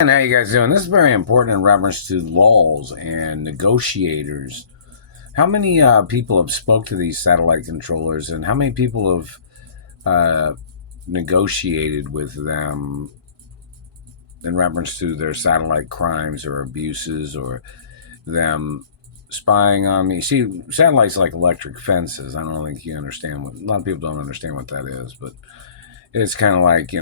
And how you guys doing? This is very important in reference to laws and negotiators. How many people have spoke to these satellite controllers, and how many people have uh, negotiated with them in reference to their satellite crimes or abuses or them spying on me? See, satellites like electric fences. I don't think you understand what a lot of people don't understand what that is, but it's kind of like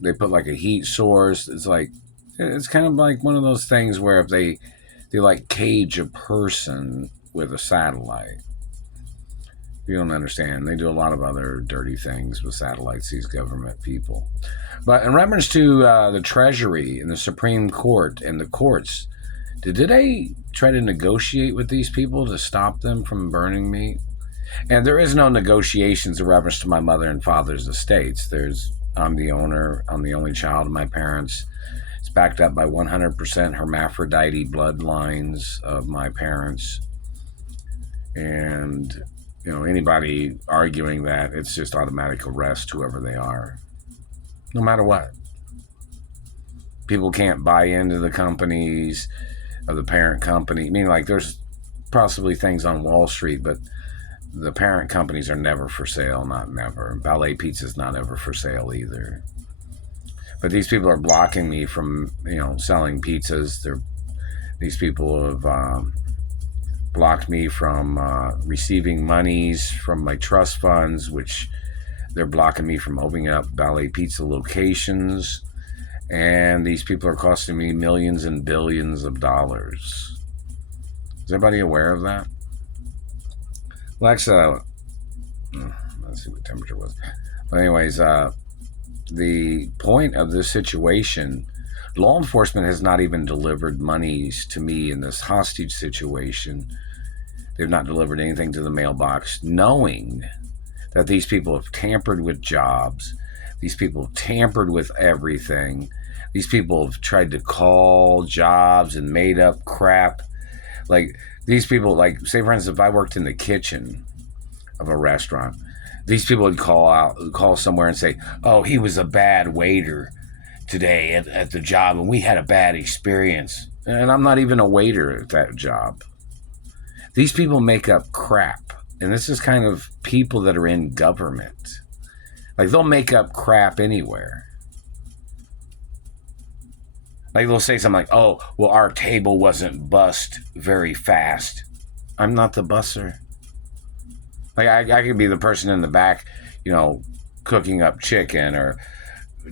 they put like a heat source. It's kind of like one of those things where if they like cage a person with a satellite. You don't understand. They do a lot of other dirty things with satellites, these government people. But in reference to the Treasury and the Supreme Court and the courts, did they try to negotiate with these people to stop them from burning me? And there is no negotiations in reference to my mother and father's estates. I'm the owner. I'm the only child of my parents. It's backed up by 100% hermaphrodite bloodlines of my parents. And, anybody arguing that, it's just automatic arrest, whoever they are, no matter what. People can't buy into the companies of the parent company. I mean, like, there's possibly things on Wall Street, but the parent companies are never for sale, not never. Ballet Pizza's not ever for sale either. But these people are blocking me from, selling pizzas. These people have blocked me from receiving monies from my trust funds, which they're blocking me from opening up Ballet Pizza locations. And these people are costing me millions and billions of dollars. Is everybody aware of that? Well, actually, let's see what temperature was. But anyways, the point of this situation, law enforcement has not even delivered monies to me in this hostage situation. They've not delivered anything to the mailbox, knowing that these people have tampered with jobs. These people have tampered with everything. These people have tried to call jobs and made up crap. Like, these people, like, say, for instance, if I worked in the kitchen of a restaurant, these people would call somewhere and say, oh, he was a bad waiter today at the job, and we had a bad experience. And I'm not even a waiter at that job. These people make up crap. And this is kind of people that are in government. Like, they'll make up crap anywhere. Like, they'll say something like, oh, well, our table wasn't bussed very fast. I'm not the busser. Like, I could be the person in the back, cooking up chicken or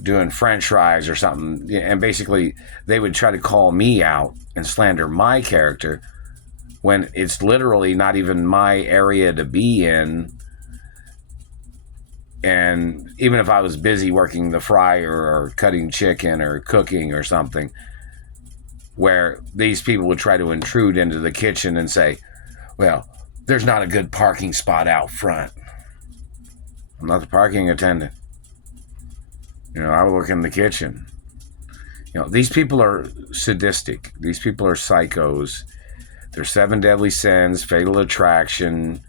doing French fries or something. And basically, they would try to call me out and slander my character when it's literally not even my area to be in. And even if I was busy working the fryer or cutting chicken or cooking or something, where these people would try to intrude into the kitchen and say, well, there's not a good parking spot out front. I'm not the parking attendant. I work in the kitchen. These people are sadistic. These people are psychos. They're 7 deadly sins, fatal attraction,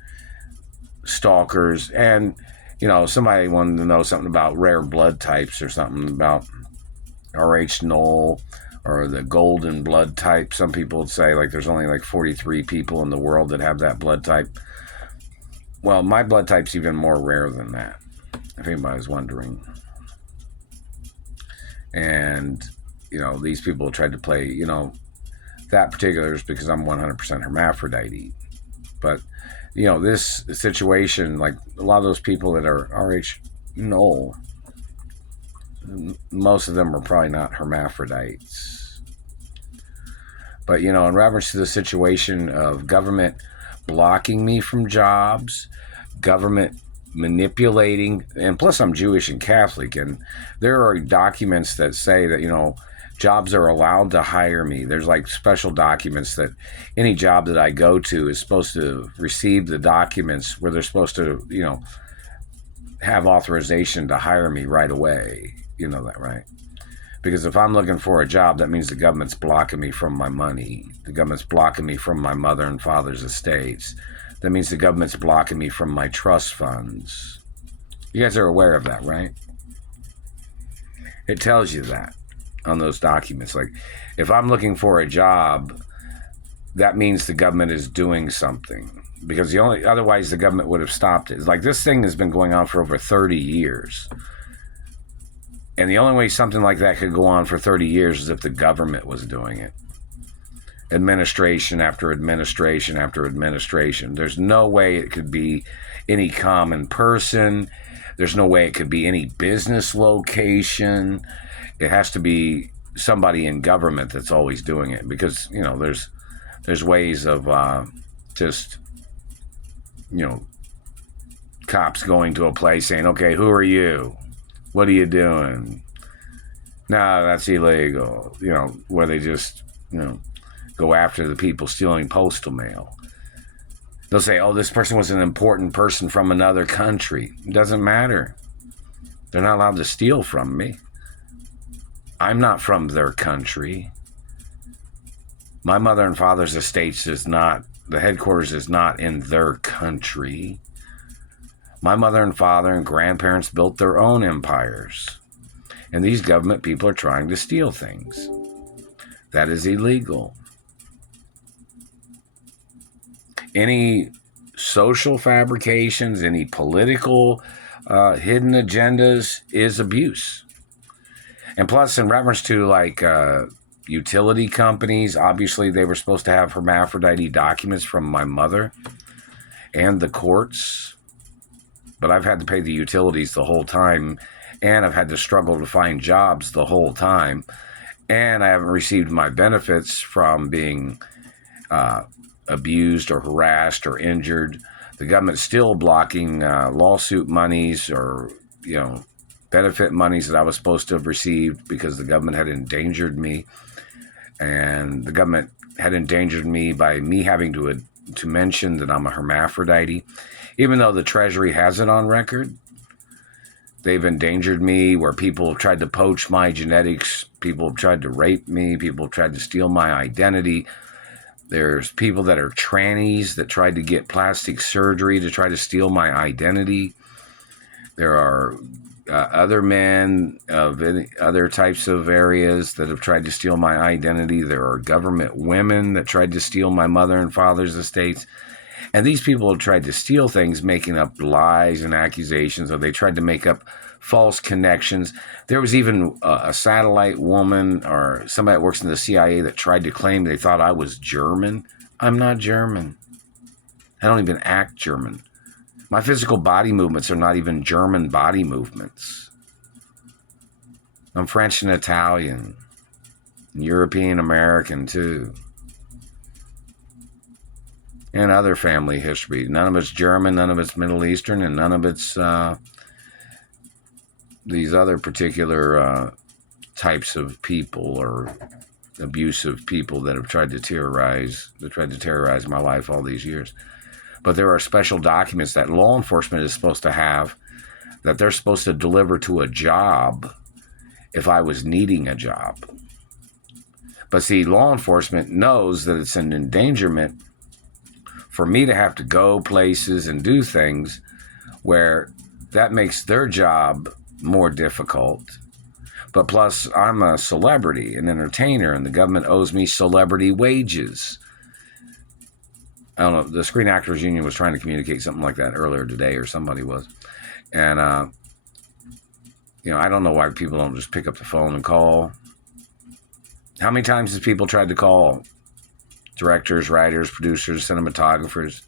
stalkers, and somebody wanted to know something about rare blood types or something about RH null or the golden blood type. Some people would say like there's only like 43 people in the world that have that blood type. Well, my blood type's even more rare than that, if anybody's wondering. And, these people tried to play, that particular is because I'm 100% hermaphrodite. But this situation, like a lot of those people that are RH null, most of them are probably not hermaphrodites. But, in reference to the situation of government blocking me from jobs, government manipulating, and plus I'm Jewish and Catholic, and there are documents that say that, jobs are allowed to hire me. There's like special documents that any job that I go to is supposed to receive the documents where they're supposed to, have authorization to hire me right away. You know that, right? Because if I'm looking for a job, that means the government's blocking me from my money. The government's blocking me from my mother and father's estates. That means the government's blocking me from my trust funds. You guys are aware of that, right? It tells you that. on those documents. Like, if I'm looking for a job, that means the government is doing something, because otherwise the government would have stopped it. It's like, this thing has been going on for over 30 years. And the only way something like that could go on for 30 years is if the government was doing it. Administration after administration after administration. There's no way it could be any common person. There's no way it could be any business location. It has to be somebody in government that's always doing it, because, you know, there's ways of just, you know, cops going to a place saying, okay, who are you? What are you doing? No, that's illegal. You know, where they just, you know, go after the people stealing postal mail. They'll say, oh, this person was an important person from another country. It doesn't matter. They're not allowed to steal from me. I'm not from their country. My mother and father's estates is not, the headquarters is not in their country. My mother and father and grandparents built their own empires. And these government people are trying to steal things. That is illegal. Any social fabrications, any political hidden agendas is abuse. And plus, in reference to like utility companies, obviously they were supposed to have hermaphrodite documents from my mother and the courts. But I've had to pay the utilities the whole time, and I've had to struggle to find jobs the whole time, and I haven't received my benefits from being abused or harassed or injured. The government's still blocking lawsuit monies or, you know, benefit monies that I was supposed to have received, because the government had endangered me. And the government had endangered me by me having to mention that I'm a hermaphrodite. Even though the Treasury has it on record, they've endangered me, where people have tried to poach my genetics. People have tried to rape me. People have tried to steal my identity. There's people that are trannies that tried to get plastic surgery to try to steal my identity. There are other men of other types of areas that have tried to steal my identity. There are government women that tried to steal my mother and father's estates. And these people have tried to steal things, making up lies and accusations, or they tried to make up false connections. There was even a satellite woman or somebody that works in the CIA that tried to claim they thought I was German. I'm not German. I don't even act German. My physical body movements are not even German body movements. I'm French and Italian, and European American too. And other family history. None of it's German, none of it's Middle Eastern, and none of it's these other particular types of people or abusive people that have tried to terrorize my life all these years. But there are special documents that law enforcement is supposed to have, that they're supposed to deliver to a job if I was needing a job. But see, law enforcement knows that it's an endangerment for me to have to go places and do things where that makes their job more difficult. But plus, I'm a celebrity, an entertainer, and the government owes me celebrity wages. I don't know, the Screen Actors Union was trying to communicate something like that earlier today, or somebody was. And, you know, I don't know why people don't just pick up the phone and call. How many times has people tried to call? Directors, writers, producers, cinematographers.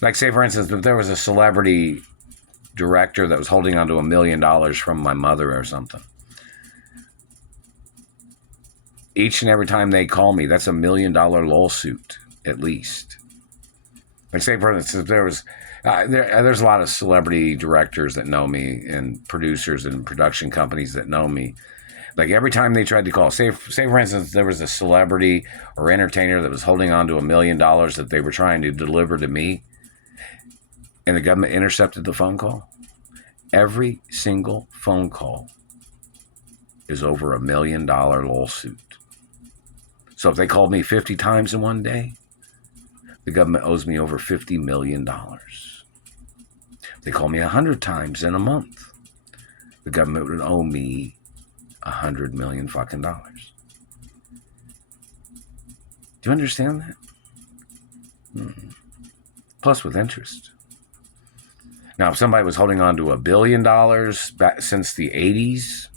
Like, say, for instance, if there was a celebrity director that was holding on to $1 million from my mother or something. Each and every time they call me, that's $1 million lawsuit, at least. Like, say, for instance, if there was, there's a lot of celebrity directors that know me, and producers and production companies that know me. Like, every time they tried to call, say for instance, there was a celebrity or entertainer that was holding on to $1 million that they were trying to deliver to me, and the government intercepted the phone call. Every single phone call is over $1 million lawsuit. So if they called me 50 times in one day, the government owes me over $50 million. If they call me 100 times in a month, the government would owe me $100 million fucking dollars. Do you understand that? Plus with interest. Now, if somebody was holding on to $1 billion back since the 80s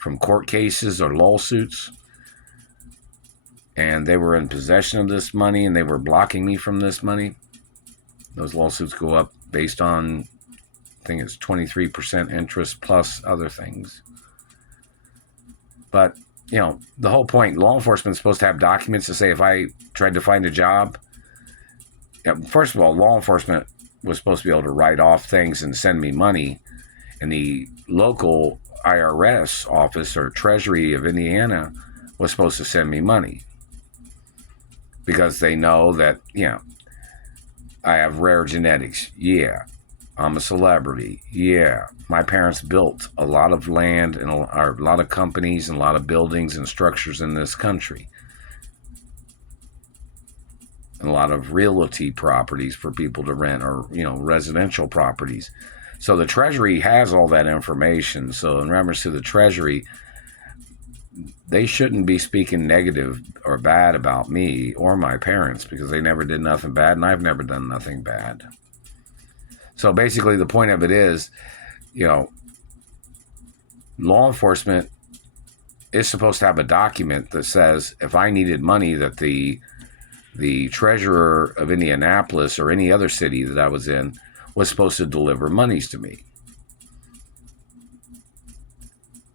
from court cases or lawsuits, and they were in possession of this money and they were blocking me from this money, those lawsuits go up based on, I think it's 23% interest plus other things. But, you know, the whole point, law enforcement is supposed to have documents to say if I tried to find a job. First of all, law enforcement was supposed to be able to write off things and send me money. And the local IRS office or Treasury of Indiana was supposed to send me money. Because they know that, you know, I have rare genetics. Yeah. I'm a celebrity. Yeah. My parents built a lot of land and a lot of companies and a lot of buildings and structures in this country. And a lot of realty properties for people to rent, or, you know, residential properties. So the Treasury has all that information. So in reference to the Treasury, they shouldn't be speaking negative or bad about me or my parents, because they never did nothing bad and I've never done nothing bad. So basically the point of it is, you know, law enforcement is supposed to have a document that says if I needed money, that the treasurer of Indianapolis or any other city that I was in was supposed to deliver monies to me.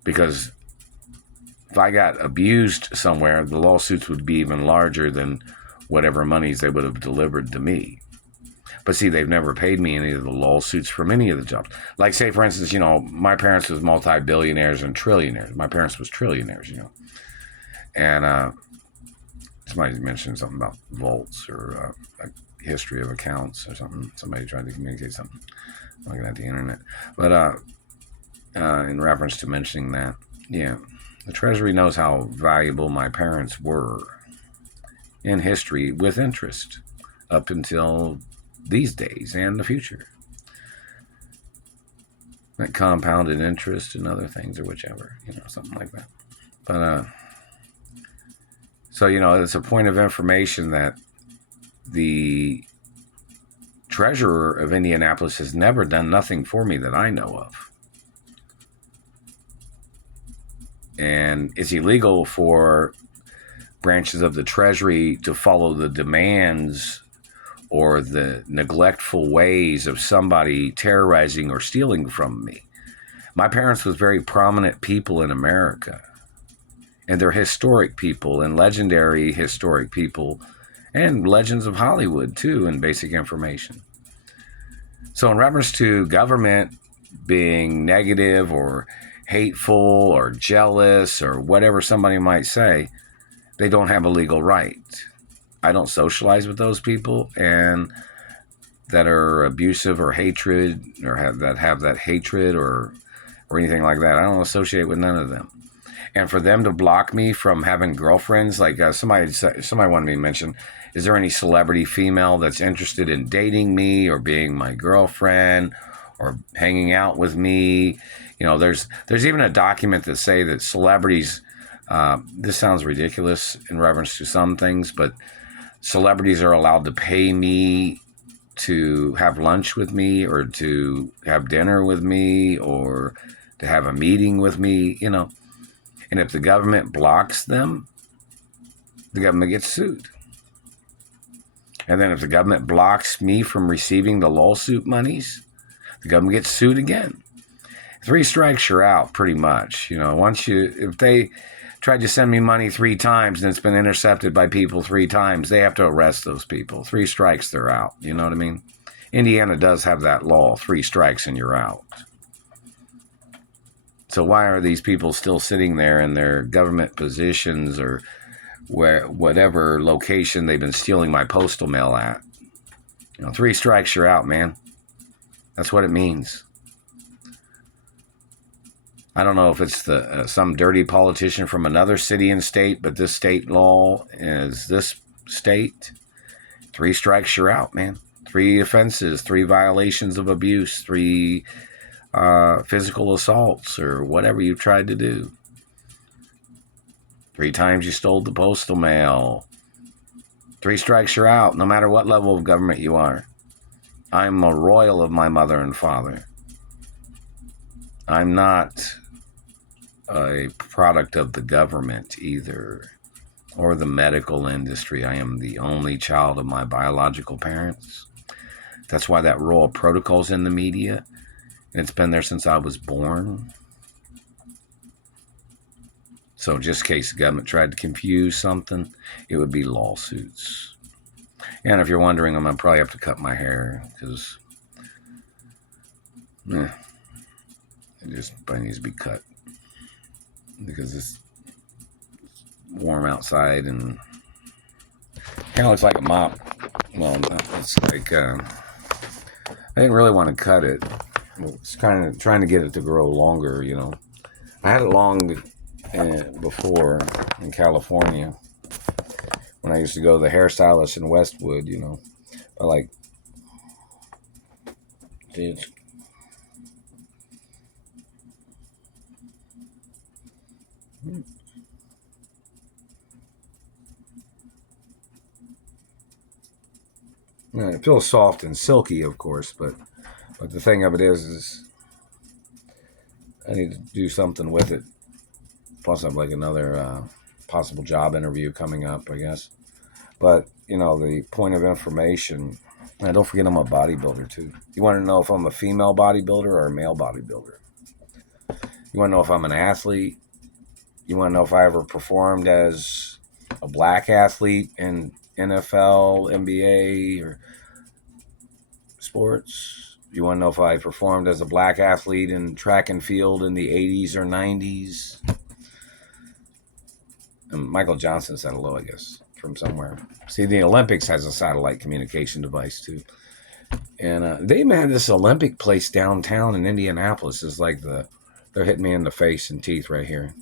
Because if I got abused somewhere, the lawsuits would be even larger than whatever monies they would have delivered to me. But see, they've never paid me any of the lawsuits from any of the jobs. Like, say, for instance, you know, my parents was multi-billionaires and trillionaires. My parents was trillionaires, you know. And somebody mentioned something about vaults or a history of accounts or something. Somebody tried to communicate something. I'm looking at the internet. But in reference to mentioning that, yeah, the Treasury knows how valuable my parents were in history with interest up until these days and the future. Like compounded interest and other things or whichever, you know, something like that. But, so, you know, it's a point of information that the treasurer of Indianapolis has never done nothing for me that I know of. And it's illegal for branches of the Treasury to follow the demands or the neglectful ways of somebody terrorizing or stealing from me. My parents was very prominent people in America. And they're historic people and legendary historic people and legends of Hollywood, too, in basic information. So in reference to government being negative or hateful or jealous or whatever somebody might say, they don't have a legal right. I don't socialize with those people and that are abusive or hatred or have that hatred or anything like that. I don't associate with none of them. And for them to block me from having girlfriends, like somebody wanted me to mention, is there any celebrity female that's interested in dating me or being my girlfriend or hanging out with me? You know, there's even a document that say that celebrities, this sounds ridiculous in reference to some things, but celebrities are allowed to pay me to have lunch with me or to have dinner with me or to have a meeting with me, you know. And if the government blocks them, the government gets sued. And then if the government blocks me from receiving the lawsuit monies, the government gets sued again. 3 strikes, you're out, pretty much. You know, if they tried to send me money 3 times and it's been intercepted by people 3 times, they have to arrest those people. 3 strikes, they're out. You know what I mean? Indiana does have that law, 3 strikes and you're out. So why are these people still sitting there in their government positions or whatever location they've been stealing my postal mail at? You know, 3 strikes, you're out, man. That's what it means. I don't know if it's some dirty politician from another city and state, but this state law is this state. 3 strikes, you're out, man. 3 offenses, 3 violations of abuse, 3 physical assaults or whatever you've tried to do. 3 times you stole the postal mail. 3 strikes you're out, no matter what level of government you are. I'm a royal of my mother and father. I'm not a product of the government either, or the medical industry. I am the only child of my biological parents. That's why that royal protocol's in the media. It's been there since I was born. So just in case the government tried to confuse something, it would be lawsuits. And if you're wondering, I'm going to probably have to cut my hair because it just probably needs to be cut. Because it's warm outside and kind of looks like a mop. Well, it's like, I didn't really want to cut it. It's kind of trying to get it to grow longer, you know. I had it long before in California when I used to go to the hairstylist in Westwood, you know. I like, it's, it feels soft and silky, of course, but the thing of it is I need to do something with it. Plus, I have like another possible job interview coming up, I guess. But, you know, the point of information, and don't forget I'm a bodybuilder too. You want to know if I'm a female bodybuilder or a male bodybuilder? You want to know if I'm an athlete? You want to know if I ever performed as a black athlete in NFL, NBA, or sports? You want to know if I performed as a black athlete in track and field in the 80s or 90s? And Michael Johnson said hello, I guess, from somewhere. See, the Olympics has a satellite communication device, too. And they even had this Olympic place downtown in Indianapolis. It's like they're hitting me in the face and teeth right here.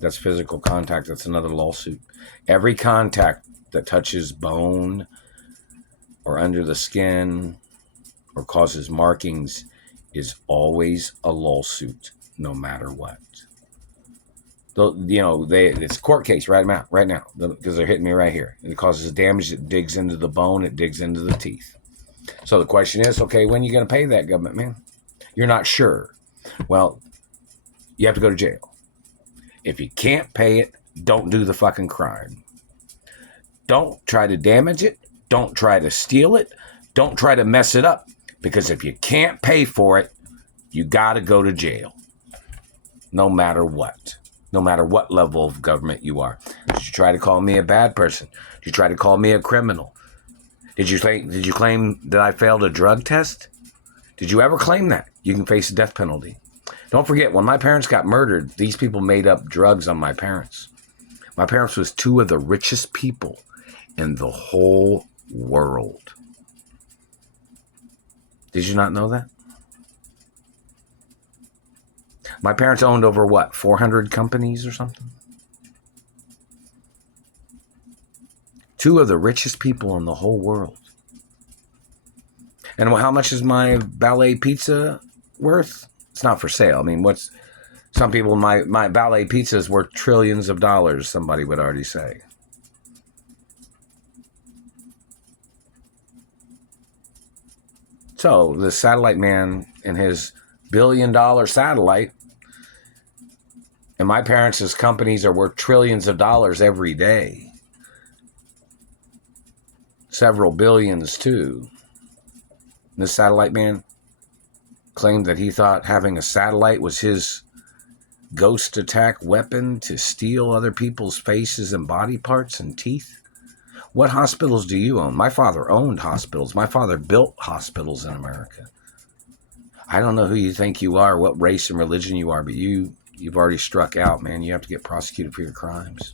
That's physical contact. That's another lawsuit. Every contact that touches bone or under the skin or causes markings is always a lawsuit, no matter what. You know, it's a court case right now, because they're hitting me right here. It causes damage. It digs into the bone. It digs into the teeth. So the question is, okay, when are you going to pay that, government man? You're not sure. Well, you have to go to jail. If you can't pay it, don't do the fucking crime. Don't try to damage it. Don't try to steal it. Don't try to mess it up. Because if you can't pay for it, you got to go to jail. No matter what. No matter what level of government you are. Did you try to call me a bad person? Did you try to call me a criminal? Did you claim that I failed a drug test? Did you ever claim that? You can face the death penalty. Don't forget, when my parents got murdered, these people made up drugs on my parents. My parents was 2 of the richest people in the whole world. Did you not know that? My parents owned over, 400 companies or something? 2 of the richest people in the whole world. And how much is my ballet pizza worth? It's not for sale. I mean, some people, my ballet pizza is worth trillions of dollars, somebody would already say. So the satellite man and his $1 billion satellite, and my parents' companies are worth trillions of dollars every day. Several billions, too. And this satellite man claimed that he thought having a satellite was his ghost attack weapon to steal other people's faces and body parts and teeth. What hospitals do you own? My father owned hospitals. My father built hospitals in America. I don't know who you think you are, what race and religion you are, but you've already struck out, man. You have to get prosecuted for your crimes.